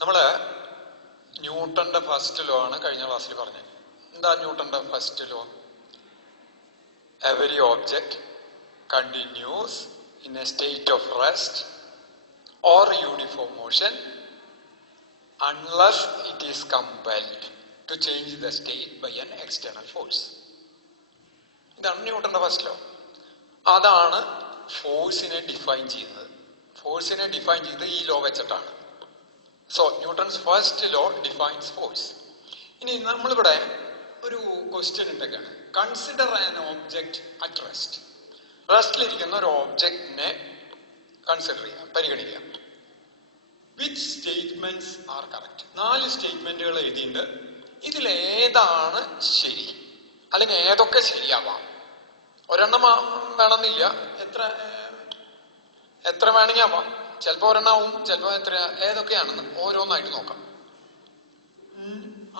നമ്മള് ന്യൂട്ടന്റെ first law ആണ് കഴിഞ്ഞ ക്ലാസ്സിൽ പറഞ്ഞത്. എന്താ ന്യൂട്ടന്റെ first law? Every object continuous in A state of rest or uniform motion unless it is compelled to change the state by an external force. ഇതാണ് ന്യൂട്ടന്റെ ഫസ്റ്റ് ലോ. അതാണ് ഫോഴ്സിനെ ഡിഫൈൻ ചെയ്യുന്നത്. ഫോഴ്സിനെ ഡിഫൈൻ ചെയ്ത് ഈ ലോ വെച്ചിട്ടാണ്. So Newton's first law defines force. ഇനി നമ്മളിവിടെ ഒരു ക്വസ്റ്റ്യൻ ഉണ്ടെങ്കിൽ consider an object at rest. റെസ്റ്റിലിരിക്കുന്ന ഒരു ഓബ്ജെക്റ്റിനെ കൺസിഡർ ചെയ്യാം, പരിഗണിക്കാം. Which statements are correct? 4 സ്റ്റേറ്റ്മെന്റുകൾ എഴുതിയിട്ടുണ്ട്. ഇതിലേതാണ് ശരി, അല്ലെങ്കിൽ ഏതൊക്കെ ശരിയാവാം? ഒരെണ്ണം വേണമെന്നില്ല, എത്ര വേണമെങ്കിൽ ആവാം. ചിലപ്പോ ഒരെണ്ണാവും, ചിലപ്പോ ഏതൊക്കെയാണെന്ന് ഓരോന്നായിട്ട് നോക്കാം.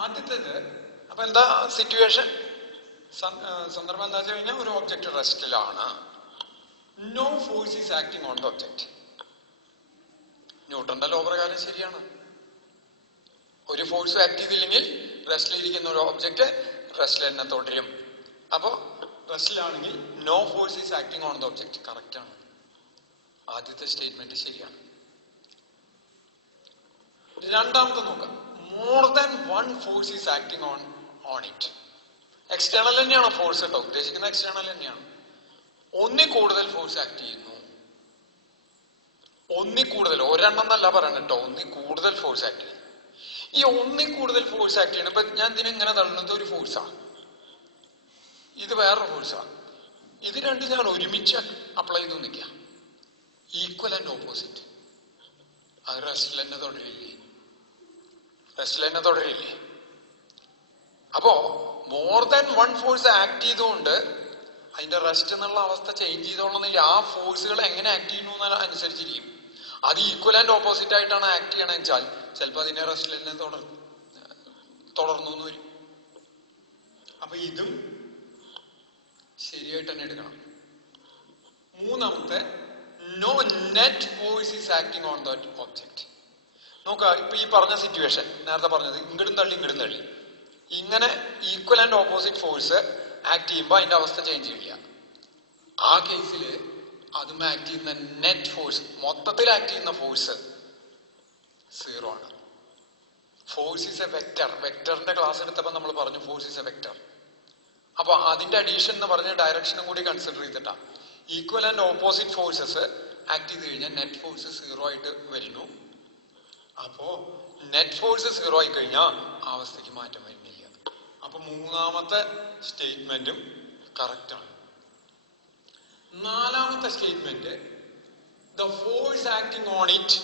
ആദ്യത്തേത്, അപ്പൊ എന്താ സിറ്റുവേഷൻ, സന്ദർഭം എന്താ വെച്ച് കഴിഞ്ഞാൽ ഒരു ഒബ്ജക്റ്റ് റെസ്റ്റിലാണ്. No force is acting on the object. ന്യൂട്ടന്റെ ലോ പ്രകാരം ശരിയാണ്. ഒരു ഫോഴ്സ് ആക്ട് ചെയ്തില്ലെങ്കിൽ റെസ്റ്റിലിരിക്കുന്ന ഒരു ഓബ്ജക്റ്റ് റെസ്റ്റിൽ തന്നെ തുടരും. അപ്പോ റെസ്റ്റിലാണെങ്കിൽ no force is acting on the object correct ആണ്. ആദ്യത്തെ സ്റ്റേറ്റ്മെന്റ് ശരിയാണ്. രണ്ടാമത്തെ നോക്കാം. More than one force is acting on it. External തന്നെയാണ് ഫോഴ്സ് കേട്ടോ, ഉദ്ദേശിക്കുന്ന എക്സ്റ്റേണൽ തന്നെയാണ്. ഒന്നിൽ കൂടുതൽ ഫോഴ്സ് ആക്ട് ചെയ്യുന്നു. ഒന്നിൽ കൂടുതൽ, ഒരെണ്ണം എന്നല്ല പറയണം കേട്ടോ, ഒന്നിൽ കൂടുതൽ ഫോഴ്സ് ആക്ട് ചെയ്യും. ഈ ഒന്നിൽ കൂടുതൽ ഫോഴ്സ് ആക്ട് ചെയ്യണം. ഇപ്പൊ ഞാൻ ഇതിനെങ്ങനെ തള്ളുന്നത് ഒരു ഫോഴ്സാണ്, ഇത് വേറൊരു ഫോഴ്സാണ്. ഇത് രണ്ടും ഞാൻ ഒരുമിച്ച് അപ്ലൈ ചെയ്തു നിൽക്കാം. Equal and opposite. അത് റെസ്റ്റിൽ തന്നെ തുടരില്ലേ? അപ്പോ more than one force act ചെയ്തുകൊണ്ട് അതിന്റെ റെസ്റ്റ് എന്നുള്ള അവസ്ഥ ചേഞ്ച് ചെയ്തോളന്നില്ല. ആ ഫോഴ്സുകൾ എങ്ങനെ ആക്ട് ചെയ്യുന്നു അനുസരിച്ചിരിക്കും. അത് ഈക്വൽ ആൻഡ് ഓപ്പോസിറ്റ് ആയിട്ടാണ് ആക്ട് ചെയ്യണമെന്ന് വെച്ചാൽ ചിലപ്പോൾ അതിന്റെ റെസ്റ്റിൽ തന്നെ തുടർന്നു എന്ന് വരും. അപ്പൊ ഇതും ശരിയായിട്ട് തന്നെ എടുക്കണം. മൂന്നാമത്തെ, no net force is acting on that object. നോക്കുക, ഇപ്പൊ ഈ പറഞ്ഞ സിറ്റുവേഷൻ നേരത്തെ പറഞ്ഞത്, ഇങ്ങടും തള്ളി ഇങ്ങനെ equal and opposite force act ചെയ്യുമ്പോൾ അതിന്റെ അവസ്ഥ ചേഞ്ച് ചെയ്യില്ല. ആ കേസില് അതും ആക്ട് ചെയ്യുന്ന നെറ്റ് ഫോഴ്സ്, മൊത്തത്തിൽ ആക്ട് ചെയ്യുന്ന ഫോഴ്സ് 0 ആണ്. Force is A vector. വെക്ടറിന്റെ ക്ലാസ് എടുത്തപ്പോൾ നമ്മൾ പറഞ്ഞു ഫോഴ്സ് ഈസ് എ വെക്ടർ. അപ്പൊ അതിന്റെ അഡീഷൻ എന്ന് പറഞ്ഞ ഡയറക്ഷനും കൂടി കൺസിഡർ ചെയ്തിട്ടാണ്. Equal and opposite forces act ചെയ്ത് കഴിഞ്ഞാൽ നെറ്റ് ഫോഴ്സ് 0 ആയിട്ട് വരുന്നു. അപ്പോ നെറ്റ് ഫോഴ്സ് 0 ആയി കഴിഞ്ഞാൽ ആ അവസ്ഥയ്ക്ക് മാറ്റം വരുന്നില്ല. അപ്പൊ മൂന്നാമത്തെ സ്റ്റേറ്റ്മെന്റും കറക്റ്റ് ആണ്. നാലാമത്തെ statement, the force acting on it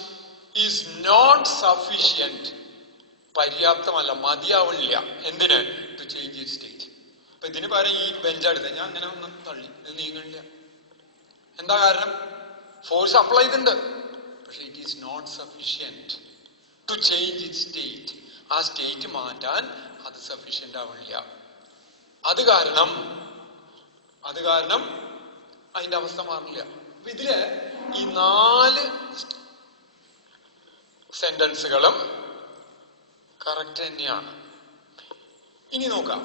is not sufficient. പര്യാപ്തമല്ല, മതിയാവില്ല. എന്തിന്? To change it state. അപ്പൊ ഇതിന് പകരം ഈ ബെഞ്ചെടുത്ത് ഞാൻ അങ്ങനെ ഒന്ന് തള്ളി, ഇത് നീങ്ങണില്ല. എന്താ കാരണം? ഫോഴ്സ് അപ്ലൈ ചെയ്തിട്ടുണ്ട്, പക്ഷെ it is not sufficient to change it state. ആ സ്റ്റേറ്റ് മാറ്റാൻ അത് സഫീഷ്യന്റ് ആവണില്ല. അത് കാരണം അതിന്റെ അവസ്ഥ മാറില്ല. അപ്പൊ ഇതില് ഈ 4 സെന്റൻസുകളും കറക്റ്റ് തന്നെയാണ്. ഇനി നോക്കാം.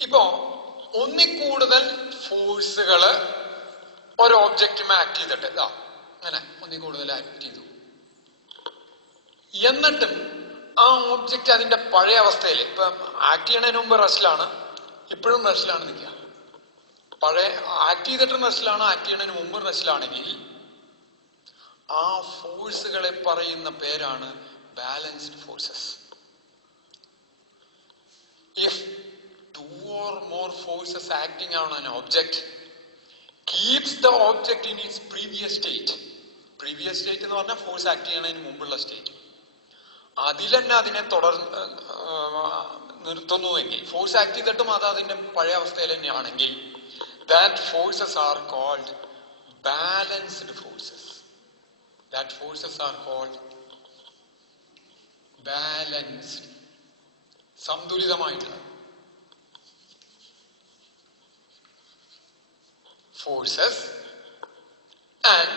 ഇപ്പോ ഒന്നിൽ കൂടുതൽ ഫോഴ്സുകള് ഒരു ഒബ്ജക്റ്റും ആക്ട് ചെയ്തിട്ട് അങ്ങനെ ഒന്നിൽ കൂടുതൽ ആക്ട് ചെയ്തു. എന്നിട്ടും ആ ഒബ്ജക്റ്റ് അതിന്റെ പഴയ അവസ്ഥയിൽ, ഇപ്പൊ ആക്ട് ചെയ്യണതിന് മുമ്പ് റെസ്റ്റിലാണ്, ഇപ്പോഴും റെസ്റ്റിലാണ് നിൽക്കുക. പഴയ ആക്ട് ചെയ്തിട്ടും റെസ്റ്റിലാണ്, ആക്ട് ചെയ്യണതിന് മുമ്പ് റെസ്റ്റിലാണെങ്കിൽ ആ ഫോഴ്സുകളെ പറയുന്ന പേരാണ് balanced forces. If 2 or more forces acting on an object keeps the object in its previous state. previous state എന്ന് പറഞ്ഞാൽ ഫോഴ്സ് ആക്ട് ചെയ്യണതിന് മുമ്പുള്ള സ്റ്റേറ്റ്. അതിൽ തന്നെ അതിനെ നിർത്തുന്നുവെങ്കിൽ, ഫോഴ്സ് ആക്ട് ചെയ്തിട്ടും അത് അതിന്റെ പഴയ അവസ്ഥയിൽ തന്നെയാണെങ്കിൽ, that forces are called balanced forces. That forces are called balanced, സന്തുലിതമായിട്ടുള്ള forces. And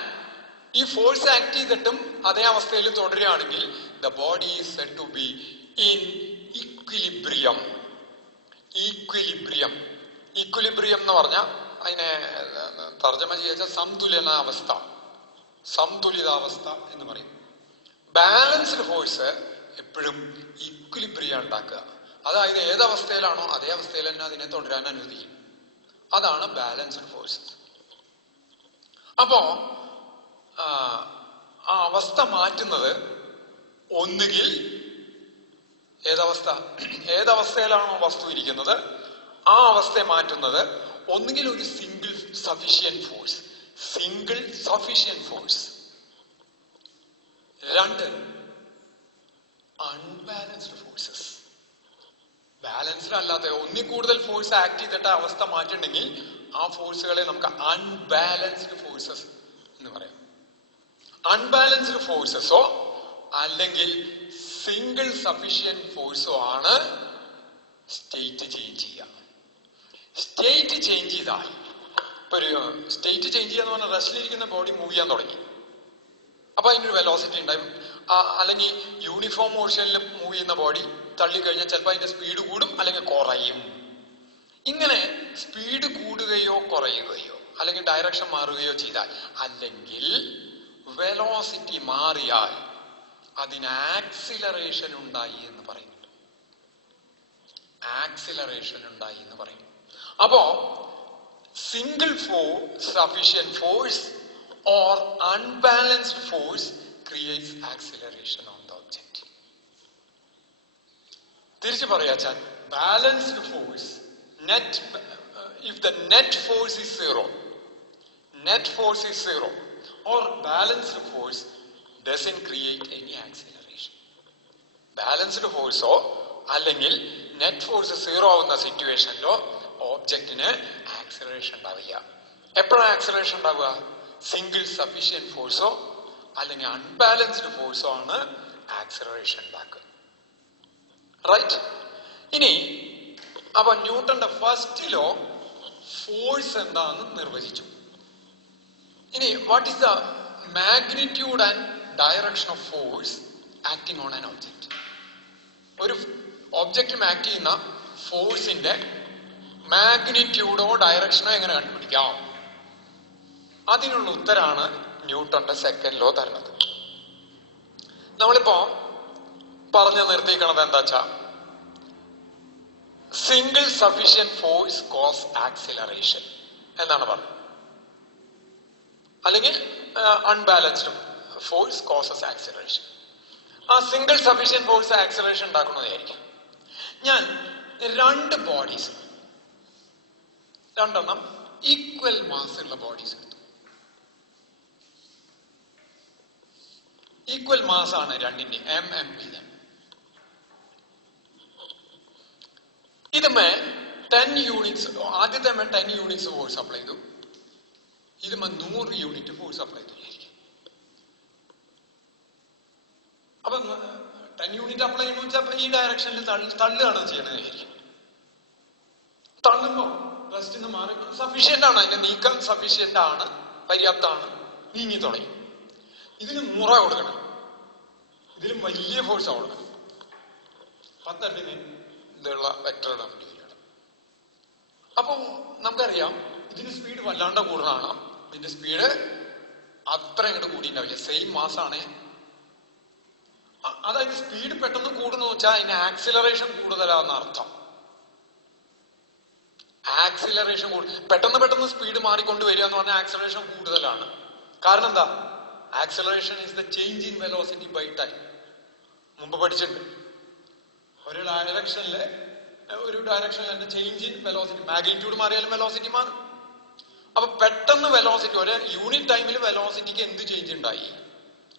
ഈ ഫോഴ്സ് ആക്ട് ചെയ്തിട്ടും അതേ അവസ്ഥയിൽ തുടരുകയാണെങ്കിൽ the body is said to be in equilibrium. Equilibrium, equilibrium എന്ന് പറഞ്ഞാൽ അതിനെ തർജ്ജമ ചെയ്യുക സന്തുലനാവസ്ഥ, സന്തുലിതാവസ്ഥ എന്ന് പറയും. ബാലൻസ്ഡ് ഫോഴ്സ് എപ്പോഴും ഈക്വിലിബ്രിയം ഉണ്ടാക്കുക. അതായത് ഏതവസ്ഥയിലാണോ അതേ അവസ്ഥയിൽ തന്നെ അതിനെ തുടരാൻ അനുവദിക്കും. അതാണ് ബാലൻസ്ഡ് ഫോഴ്സ്. അപ്പോ ആ അവസ്ഥ മാറ്റുന്നത് ഒന്നുകിൽ ഏതവസ്ഥയിലാണോ വസ്തു ഇരിക്കുന്നത് ആ അവസ്ഥയെ മാറ്റുന്നത് ഒന്നുകിൽ ഒരു സിംഗിൾ സഫിഷ്യന്റ് ഫോഴ്സ്, രണ്ട് അൺബാലൻസ്ഡ് ഫോഴ്സസ്. ബാലൻസ്ഡ് അല്ലാത്ത ഒന്നിൽ കൂടുതൽ ഫോഴ്സ് ആക്ട് ചെയ്തിട്ട് അവസ്ഥ മാറ്റുണ്ടെങ്കിൽ ആ ഫോഴ്സുകളെ നമുക്ക് അൺബാലൻസ്ഡ് ഫോഴ്സസ് എന്ന് പറയാം. അൺബാലൻസ്ഡ് ഫോഴ്സസോ അല്ലെങ്കിൽ സിംഗിൾ സഫിഷ്യന്റ് ഫോഴ്സോ ആണ് സ്റ്റേറ്റ് ചേഞ്ച് ചെയ്യുക. സ്റ്റേറ്റ് ചേഞ്ച് ചെയ്താൽ ഇപ്പൊ ഒരു സ്റ്റേറ്റ് ചേഞ്ച് ചെയ്യാന്ന് പറഞ്ഞാൽ റെസ്റ്റിലിരിക്കുന്ന ബോഡി മൂവ് ചെയ്യാൻ തുടങ്ങി, അപ്പൊ അതിനൊരു വെലോസിറ്റി ഉണ്ടാവും. അല്ലെങ്കിൽ യൂണിഫോം മോഷനിൽ മൂവ് ചെയ്യുന്ന ബോഡി തള്ളിക്കഴിഞ്ഞാൽ ചിലപ്പോൾ അതിന്റെ സ്പീഡ് കൂടും അല്ലെങ്കിൽ കുറയും. ഇങ്ങനെ സ്പീഡ് കൂടുകയോ കുറയുകയോ അല്ലെങ്കിൽ ഡയറക്ഷൻ മാറുകയോ ചെയ്താൽ, അല്ലെങ്കിൽ വെലോസിറ്റി മാറിയാൽ അതിന് ആക്സിലറേഷൻ ഉണ്ടായി എന്ന് പറയുന്നുണ്ട്. ആക്സിലറേഷൻ ഉണ്ടായി എന്ന് പറയും. അപ്പോ single sufficient force or unbalanced force creates acceleration on the object. തിരിച്ചു പറയാച്ചാൽ balanced force if the net force is zero or balanced force doesn't create any acceleration. Balanced ഫോഴ്സോ അല്ലെങ്കിൽ നെറ്റ് ഫോഴ്സ് സീറോ ആവുന്ന സിറ്റുവേഷനിലോ ഓബ്ജക്റ്റിന് acceleration ഉണ്ടാവില്ല. എപ്പോഴാണ് acceleration ഉണ്ടാവുക? Single sufficient ഫോഴ്സോ അല്ലെങ്കിൽ unbalanced ഫോഴ്സോ ആണ് ആക്സിലറേഷൻ ഉണ്ടാക്കുക. റൈറ്റ്? ഇനി അപ്പൊ ന്യൂട്ടന്റെ ഫസ്റ്റ് ലോ ഫോഴ്സ് എന്താണെന്ന് നിർവചിച്ചു. ഇനി what is the magnitude and direction of force acting on an object? ഒരു ഒബ്ജക്റ്റ് ആക്ട് ചെയ്യുന്ന ഫോഴ്സിന്റെ മാഗ്നിറ്റ്യൂഡോ ഡയറക്ഷനോ എങ്ങനെ കണ്ടുപിടിക്കാം? അതിനുള്ള ഉത്തരാണ് ന്യൂട്ടന്റെ സെക്കൻഡ് ലോ തരുന്നത്. നമ്മളിപ്പോ പറഞ്ഞു നിർത്തിക്കണത് എന്താ വെച്ചാ, single sufficient force cause acceleration എന്നാണ് പറഞ്ഞത്. അല്ലെങ്കിൽ അൺബാലൻസ്ഡ് ഫോഴ്സ് കോസസ് ആക്സിലറേഷൻ. ആ സിംഗിൾ സഫിഷ്യന്റ് ഫോഴ്സ് ആക്സിലറേഷൻ ഉണ്ടാക്കുന്നതായിരിക്കും. ഞാൻ രണ്ട് ബോഡീസ്, രണ്ടെണ്ണം ഈക്വൽ മാസ് ഉള്ള ബോഡീസ് എടുത്തു. ഈക്വൽ മാസ് ആണ് രണ്ടിന്റെ, mm വീതം. ഇതുമേ 10 യൂണിറ്റ്സ്, ആദ്യത്തെ 10 യൂണിറ്റ്സ് ഫോഴ്സ് അപ്ലൈ ചെയ്തു. ഇതുമേ 100 യൂണിറ്റ് ഫോഴ്സ് അപ്ലൈ ചെയ്തു. അപ്പൊ 10 യൂണിറ്റ് അപ്ലൈ ചെയ്യുമ്പോൾ വെച്ചാൽ ഈ ഡയറക്ഷനിൽ തള്ളുകയാണ് ചെയ്യണതായിരിക്കും. തള്ളുമ്പോ റെസ്റ്റ് നിന്ന് മാറി സഫീഷ്യന്റ് ആണ്, അതിനെ നീക്കാൻ സഫീഷ്യന്റ് ആണ്, പര്യാപ്തമാണ്, നീങ്ങി തുടങ്ങി. ഇതിന് 100 കൊടുക്കണം, ഇതിലും വലിയ ഫോഴ്സ് കൊടുക്കണം. 10 അടിന് ഇതുള്ള വെക്ടറുടെ വരികയാണ്. അപ്പൊ നമുക്കറിയാം ഇതിന് സ്പീഡ് വല്ലാണ്ട് കൂടുതലാണ്. ഇതിന്റെ സ്പീഡ് അത്ര ഇങ്ങോട്ട് കൂടിയിട്ടുണ്ടാവില്ല, സെയിം മാസാണ്. അതായത് സ്പീഡ് പെട്ടെന്ന് കൂടുന്നു വെച്ചാൽ അതിന് ആക്സിലറേഷൻ കൂടുതലാണെന്ന് അർത്ഥം. ആക്സിലറേഷൻ പെട്ടെന്ന് സ്പീഡ് മാറിക്കൊണ്ട് വരിക എന്ന് പറഞ്ഞാൽ ആക്സിലറേഷൻ കൂടുതലാണ്. കാരണം എന്താ? Acceleration is the change in velocity by time. മുമ്പ് പഠിച്ചിട്ടുണ്ട്. ഒരു ഡയറക്ഷനിലെ ചേഞ്ച് ഇൻ വെലോസിറ്റി, മാഗ്നിറ്റ്യൂഡ് മാറിയാലും വെലോസിറ്റി മാറും. അപ്പൊ പെട്ടെന്ന് വെലോസിറ്റി, ഒരു യൂണിറ്റ് ടൈമിൽ വെലോസിറ്റിക്ക് എന്ത് ചേഞ്ച് ഉണ്ടായി?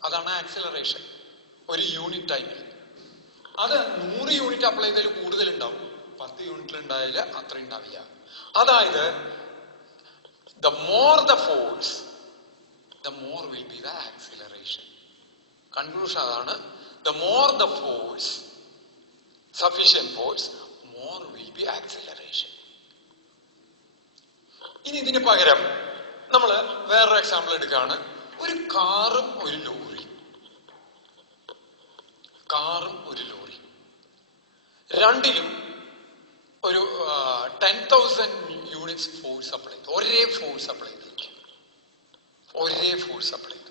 അതാണ് ആക്സിലറേഷൻ. ഒരു യൂണിറ്റ് ടൈമിൽ അത് 100 യൂണിറ്റ് അപ്ലൈ ചെയ്തതിൽ കൂടുതൽ ഉണ്ടാവും, 10 യൂണിറ്റിൽ ഉണ്ടായാൽ അത്ര ഉണ്ടാവില്ല. അതായത് the more the force, the more will be the acceleration. Conclusion അതാണ്. The more the force, sufficient force, more will be acceleration. ഇനി ഇതിന് പകരം നമ്മൾ വേറൊരു എക്സാമ്പിൾ എടുക്കുകയാണ്. ഒരു കാറും ഒരു ലോറി, രണ്ടിലും ഒരു 10,000 യൂണിറ്റ്സ് ഫോഴ്സ് അപ്ലൈ ചെയ്തു. ഒരേ ഫോഴ്സ് അപ്ലൈ ചെയ്തു.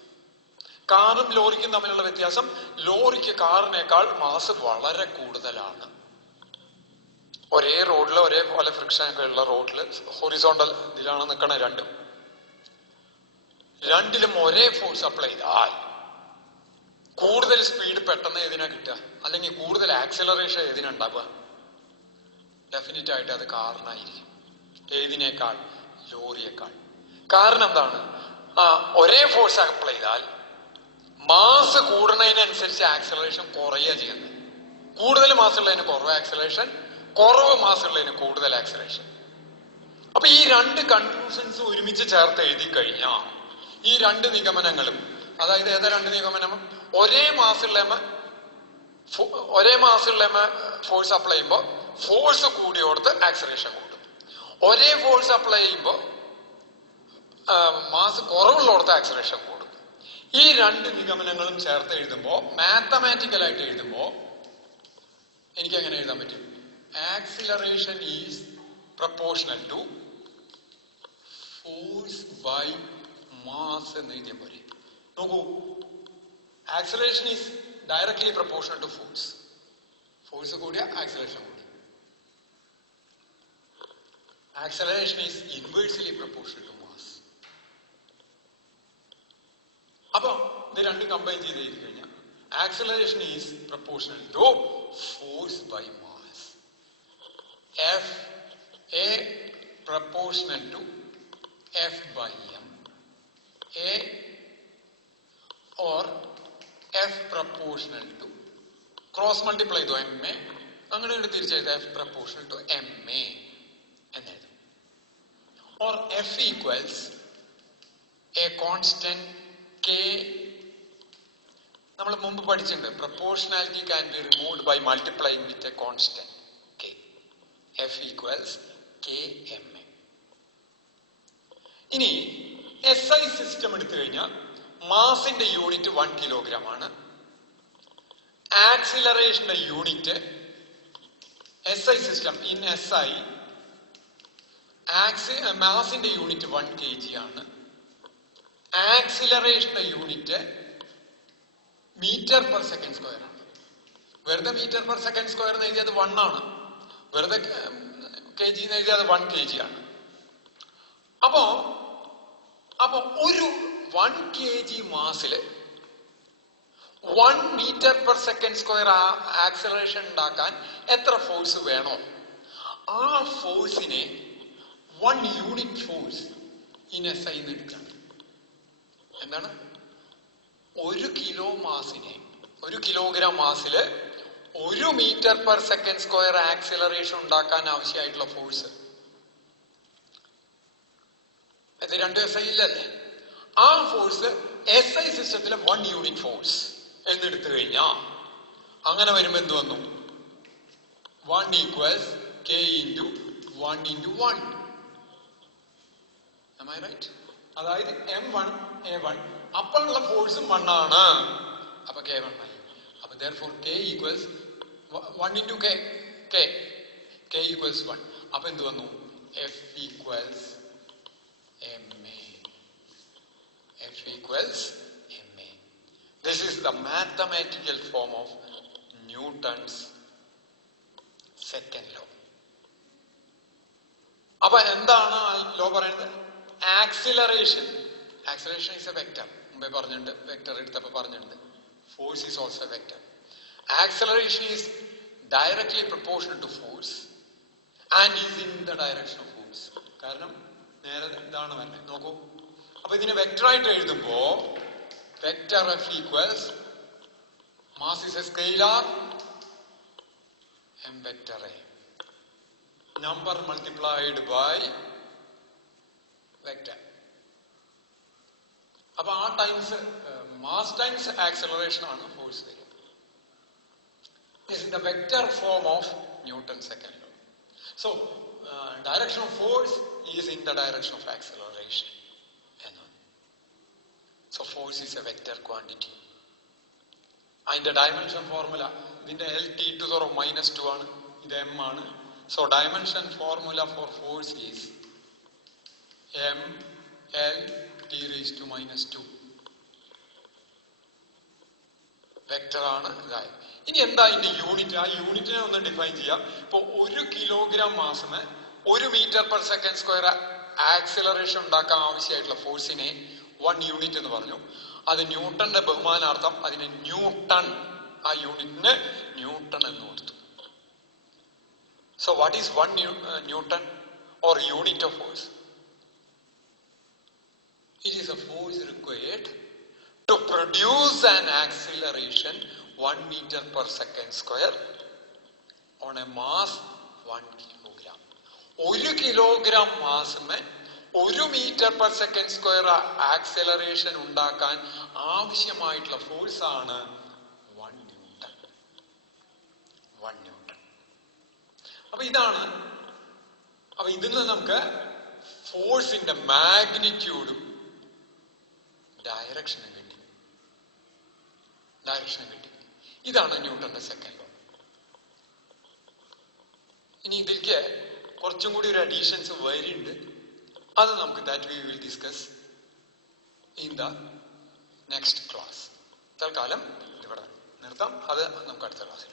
കാറും ലോറിക്കും തമ്മിലുള്ള വ്യത്യാസം, ലോറിക്ക് കാറിനേക്കാൾ മാസ് വളരെ കൂടുതലാണ്. ഒരേ റോഡിൽ ഒരേപോലെ ഫ്രിക്ഷൻ ഒക്കെ ഉള്ള റോഡിൽ ഹൊറിസോണ്ടൽ ഇതിലാണ് നിൽക്കണ രണ്ടിലും ഒരേ ഫോഴ്സ് അപ്ലൈ ചെയ്താൽ കൂടുതൽ സ്പീഡ് പെട്ടെന്ന് ഏതിനാ കിട്ടുക, അല്ലെങ്കിൽ കൂടുതൽ ആക്സിലറേഷൻ ഏതിനുണ്ടാവുക? ഡെഫിനറ്റ് ആയിട്ട് അത് കാറിനായിരിക്കും. ഏതിനേക്കാൾ? ലോറിയേക്കാൾ. കാരണം എന്താണ്? ഒരേ ഫോഴ്സ് അപ്ലൈ ചെയ്താൽ മാസ് കൂടുന്നതിനനുസരിച്ച് ആക്സിലറേഷൻ കുറയുക ചെയ്യുന്നത്. കൂടുതൽ മാസ് ഉള്ളതിന് കുറവ് ആക്സിലറേഷൻ, കുറവ് മാസ് ഉള്ളതിന് കൂടുതൽ ആക്സിലറേഷൻ. അപ്പൊ ഈ രണ്ട് കൺക്ലൂഷൻസ് ഒരുമിച്ച് ചേർത്ത് എഴുതി കഴിഞ്ഞാൽ ഈ രണ്ട് നിഗമനങ്ങളും, അതായത് ഏതാ രണ്ട് നിഗമനം? ഒരേ മാസുള്ള ഫോഴ്സ് അപ്ലൈ ചെയ്യുമ്പോൾ ഫോഴ്സ് കൂടിയോടത്ത് ആക്സിലറേഷൻ കൂടും. ഒരേ ഫോഴ്സ് അപ്ലൈ ചെയ്യുമ്പോൾ മാസ് കുറവുള്ളടത്ത് ആക്സിലറേഷൻ കൂടും. ഈ രണ്ട് നിഗമനങ്ങളും ചേർത്ത് എഴുതുമ്പോൾ, മാത്തമാറ്റിക്കലായിട്ട് എഴുതുമ്പോൾ എനിക്ക് എങ്ങനെ എഴുതാൻ പറ്റും? Acceleration is proportional to force by mass എന്ന് എഴുതിയ പോലെ. നോക്കൂ, acceleration is directly proportional to force. Force കൂടിയ ആക്സിലറേഷൻ കൂടി. Acceleration is inversely proportional to mass. അപ്പൊ ഇത് രണ്ടും കമ്പൈൻ ചെയ്ത് എഴുതി കഴിഞ്ഞാൽ acceleration is proportional to force by mass. F A proportional to F by M, A or F proportional to cross multiply ചെയ്തു MA, അങ്ങനെ തിരിച്ചെഴുതാം F proportional to MA എന്നെഴുതും. or F equals a constant K. നമ്മൾ മുമ്പ് പഠിച്ചിട്ടുണ്ട്, proportionality can be removed by multiplying with a constant K. F equals KMA. ഇനി SI system എടുത്തു കഴിഞ്ഞാൽ മാസിന്റെ unit 1 kilogram ആണ്. ആക്സിലറേഷന്റെ unit SI system in SI മാസിന്റെ യൂണിറ്റ് 1 kg ആണ്. ആക്സിലറേഷന്റെ unit metre per second square ആണ്. വെറുതെ മീറ്റർ പെർ സെക്കൻഡ് സ്ക്വയർ എന്ന് എഴുതിയത് 1 ആണ്, വെറുതെ kg എന്ന് എഴുതിയത് 1 kg ആണ്. അപ്പോ ഒരു 1 kg മാസില് 1 metre per second square acceleration ഉണ്ടാക്കാൻ എത്ര ഫോഴ്സ് വേണോ, ആ ഫോഴ്സിനെ 1 യൂണിറ്റ് ഫോഴ്സ് ഇൻ SI എന്ന് എടുക്കാം. എന്താണ്? 1 കിലോഗ്രാം മാസില് 1 metre per second square acceleration ഉണ്ടാക്കാൻ ആവശ്യമായിട്ടുള്ള ഫോഴ്സ്. ഇത് രണ്ട് SI ഇല്ലല്ലേ? ആ ഫോഴ്സ് SI സിസ്റ്റത്തിലെ 1 യൂണിറ്റ് ഫോഴ്സ് എന്നെടുത്തു കഴിഞ്ഞാൽ അങ്ങനെ വരുമ്പോ എന്ത് വന്നു? 1 equals K into 1 into 1. Am I right? അതായത് M1 A1 അപ്പോഴുള്ള ഫോഴ്സും 1 ആണ്. അപ്പൊ K1 ആയി. അപ്പൊ therefore K equals 1 into K equals 1. അപ്പൊ എന്ത് വന്നു? F equals MA. F equals MA. This is the mathematical form of Newton's second law. അപ്പൊ എന്താണ് ലോ പറയുന്നത്? Acceleration is a vector. മുമ്പേ പറഞ്ഞിട്ടുണ്ട്, വെക്ടർ എടുത്തപ്പോ പറഞ്ഞിട്ടുണ്ട്. Force is also a vector. Acceleration is directly proportional to force and is in the direction of force. കാരണം നേരെ ഇതാണ് വരുന്നത്. നോക്കൂ, അപ്പൊ ഇതിന് വെക്ടർ ആയിട്ട് എഴുതുമ്പോ vector F equals mass is a scalar M vector A, number multiplied by vector. അപ്പൊ ആ ടൈംസ് മാസ് ടൈംസ് ആക്സിലറേഷൻ ആണ് ഫോഴ്സ് വരിക. This is the vector form of Newton's second law. So direction of force is in the direction of acceleration. So force is a vector quantity. അതിന്റെ dimension formula ഇതിന്റെ L T⁻⁻2 ആണ്, ഇത് M ആണ്. So dimension formula for force is M L T⁻². Vector ആണ് ഇതായി. ഇനി എന്താ ഇതിന്റെ യൂണിറ്റ്? ആ യൂണിറ്റിനെ ഒന്ന് ഡിഫൈൻ ചെയ്യാം. ഇപ്പൊ 1 കിലോഗ്രാം മാസിന് 1 metre per second square acceleration ഉണ്ടാക്കാൻ ആവശ്യമായിട്ടുള്ള ഫോഴ്സിനെ 1 യൂണിറ്റ് എന്ന് പറഞ്ഞു. അത് ന്യൂട്ടന്റെ ബഹുമാനാർത്ഥം അതിനെ ന്യൂട്ടൺ, ആ യൂണിറ്റിന് ന്യൂട്ടൺ എന്ന് കൊടുത്തു. So what is 1 newton or unit of force? It is a force required to produce an acceleration 1 meter per second square on a mass 1 kilogram. 1 kilogram മാസിന് 1 metre per second square acceleration ഉണ്ടാക്കാൻ ആവശ്യമായിട്ടുള്ള force ആണ് 1 newton. 1 newton. അപ്പൊ ഇതാണ്. അപ്പൊ ഇതിൽ നിന്ന് നമുക്ക് ഫോഴ്സിന്റെ മാഗ്നിറ്റ്യൂഡും ഡയറക്ഷനും കിട്ടി. ഇതാണ് ന്യൂട്ടന്റെ സെക്കൻഡ് ലോ. ഇനി ഇതിലേക്ക് കുറച്ചും കൂടി ഒരു അഡീഷൻസ് വരുന്നുണ്ട്. അത് നമുക്ക് that we will discuss in the next class. തൽക്കാലം ഇവിടെ നിർത്താം. അത് നമുക്ക് അടുത്ത ക്ലാസ്സിൽ